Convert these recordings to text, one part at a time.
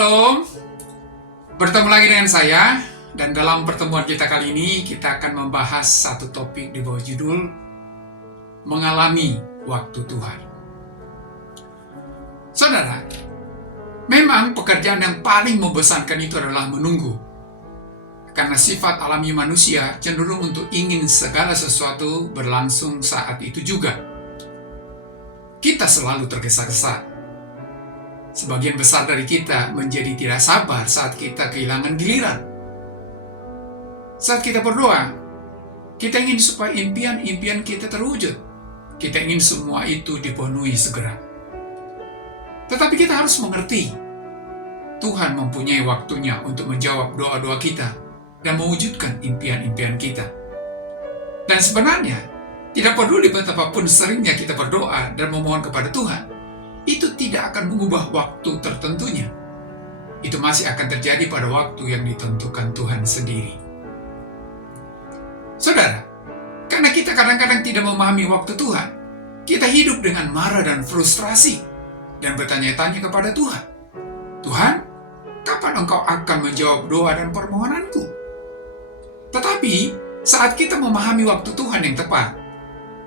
Shalom, bertemu lagi dengan saya, dan dalam pertemuan kita kali ini, kita akan membahas satu topik di bawah judul Mengalami Waktu Tuhan. Saudara, memang pekerjaan yang paling membosankan itu adalah menunggu. Karena sifat alami manusia cenderung untuk ingin segala sesuatu berlangsung saat itu juga. Kita selalu tergesa-gesa. Sebagian besar dari kita menjadi tidak sabar saat kita kehilangan giliran. Saat kita berdoa, kita ingin supaya impian-impian kita terwujud. Kita ingin semua itu dipenuhi segera. Tetapi kita harus mengerti, Tuhan mempunyai waktunya untuk menjawab doa-doa kita dan mewujudkan impian-impian kita. Dan sebenarnya, tidak peduli betapapun seringnya kita berdoa dan memohon kepada Tuhan, itu tidak akan mengubah waktu tertentunya. Itu masih akan terjadi pada waktu yang ditentukan Tuhan sendiri. Saudara, karena kita kadang-kadang tidak memahami waktu Tuhan, kita hidup dengan marah dan frustrasi, dan bertanya-tanya kepada Tuhan, Tuhan, kapan Engkau akan menjawab doa dan permohonanku? Tetapi, saat kita memahami waktu Tuhan yang tepat,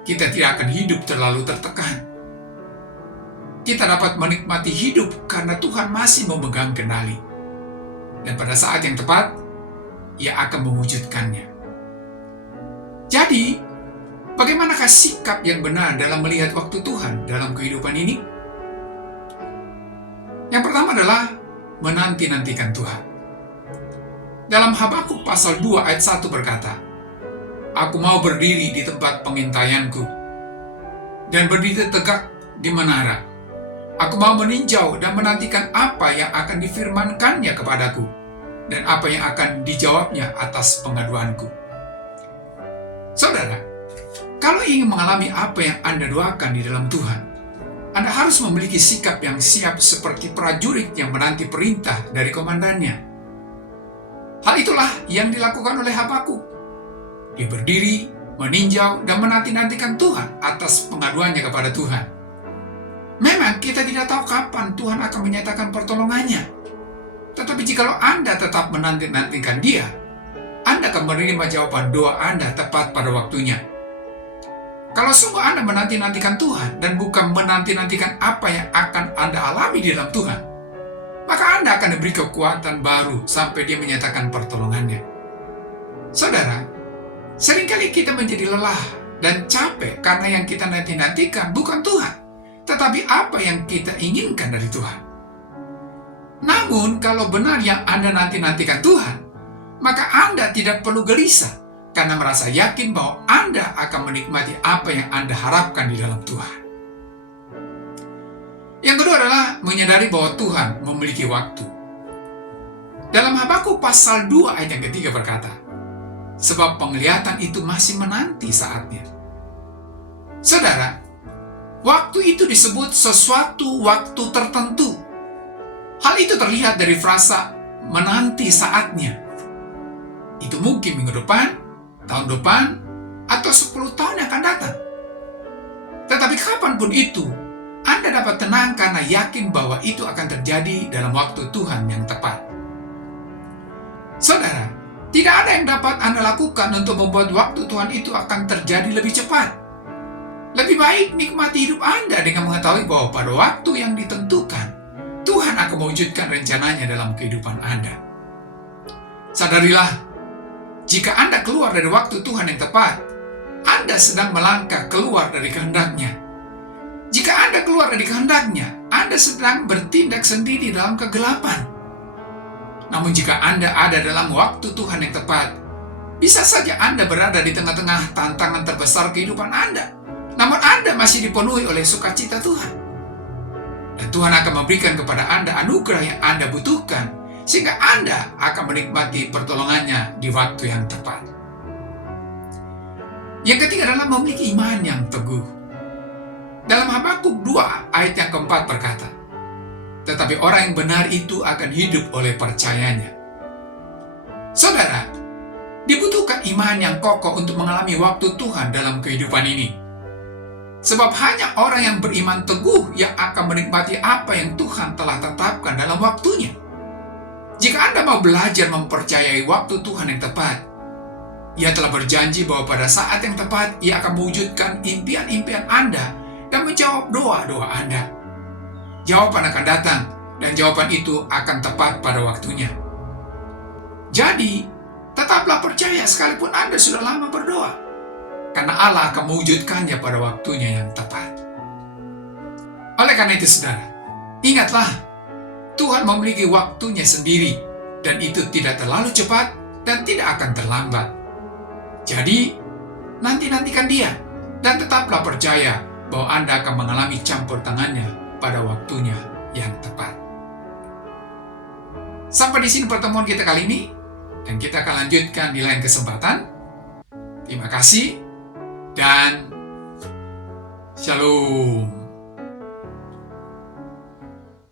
kita tidak akan hidup terlalu tertekan. Kita dapat menikmati hidup karena Tuhan masih memegang kendali. Dan pada saat yang tepat, Ia akan mewujudkannya. Jadi, bagaimanakah sikap yang benar dalam melihat waktu Tuhan dalam kehidupan ini? Yang pertama adalah menanti-nantikan Tuhan. Dalam Habakuk pasal 2 ayat 1 berkata, Aku mau berdiri di tempat pengintaianku, dan berdiri tegak di menara. Aku mau meninjau dan menantikan apa yang akan difirmankannya kepadaku, dan apa yang akan dijawabnya atas pengaduanku. Saudara, kalau ingin mengalami apa yang Anda doakan di dalam Tuhan, Anda harus memiliki sikap yang siap seperti prajurit yang menanti perintah dari komandannya. Hal itulah yang dilakukan oleh Habakuk. Dia berdiri, meninjau, dan menanti-nantikan Tuhan atas pengaduannya kepada Tuhan. Memang kita tidak tahu kapan Tuhan akan menyatakan pertolongannya. Tetapi jikalau Anda tetap menanti-nantikan Dia, Anda akan menerima jawaban doa Anda tepat pada waktunya. Kalau sungguh Anda menanti-nantikan Tuhan dan bukan menanti-nantikan apa yang akan Anda alami di dalam Tuhan, maka Anda akan diberi kekuatan baru sampai Dia menyatakan pertolongannya. Saudara, seringkali kita menjadi lelah dan capek karena yang kita nanti-nantikan bukan Tuhan, tetapi apa yang kita inginkan dari Tuhan. Namun, kalau benar yang Anda nanti-nantikan Tuhan, maka Anda tidak perlu gelisah, karena merasa yakin bahwa Anda akan menikmati apa yang Anda harapkan di dalam Tuhan. Yang kedua adalah menyadari bahwa Tuhan memiliki waktu. Dalam Habakuk pasal 2 ayat yang ketiga berkata, Sebab penglihatan itu masih menanti saatnya. Saudara, waktu itu disebut sesuatu waktu tertentu. Hal itu terlihat dari frasa menanti saatnya. Itu mungkin minggu depan, tahun depan, atau 10 tahun yang akan datang. Tetapi kapanpun itu, Anda dapat tenang karena yakin bahwa itu akan terjadi dalam waktu Tuhan yang tepat. Saudara, tidak ada yang dapat Anda lakukan untuk membuat waktu Tuhan itu akan terjadi lebih cepat. Lebih baik nikmati hidup Anda dengan mengetahui bahwa pada waktu yang ditentukan, Tuhan akan mewujudkan rencananya dalam kehidupan Anda. Sadarilah, jika Anda keluar dari waktu Tuhan yang tepat, Anda sedang melangkah keluar dari kehendak-Nya. Jika Anda keluar dari kehendak-Nya, Anda sedang bertindak sendiri dalam kegelapan. Namun jika Anda ada dalam waktu Tuhan yang tepat, bisa saja Anda berada di tengah-tengah tantangan terbesar kehidupan Anda. Namun Anda masih dipenuhi oleh sukacita Tuhan. Dan Tuhan akan memberikan kepada Anda anugerah yang Anda butuhkan, sehingga Anda akan menikmati pertolongannya di waktu yang tepat. Yang ketiga adalah memiliki iman yang teguh. Dalam Habakuk 2 ayat yang keempat berkata, Tetapi orang yang benar itu akan hidup oleh percayanya. Saudara, dibutuhkan iman yang kokoh untuk mengalami waktu Tuhan dalam kehidupan ini. Sebab hanya orang yang beriman teguh yang akan menikmati apa yang Tuhan telah tetapkan dalam waktunya. Jika Anda mau belajar mempercayai waktu Tuhan yang tepat, Ia telah berjanji bahwa pada saat yang tepat, Ia akan mewujudkan impian-impian Anda dan menjawab doa-doa Anda. Jawaban akan datang, dan jawaban itu akan tepat pada waktunya. Jadi, tetaplah percaya sekalipun Anda sudah lama berdoa, karena Allah akan mewujudkannya pada waktunya yang tepat. Oleh karena itu, saudara, ingatlah, Tuhan memiliki waktunya sendiri, dan itu tidak terlalu cepat dan tidak akan terlambat. Jadi, nanti-nantikan Dia, dan tetaplah percaya bahwa Anda akan mengalami campur tangannya pada waktunya yang tepat. Sampai di sini pertemuan kita kali ini, dan kita akan lanjutkan di lain kesempatan. Terima kasih, dan Shalom.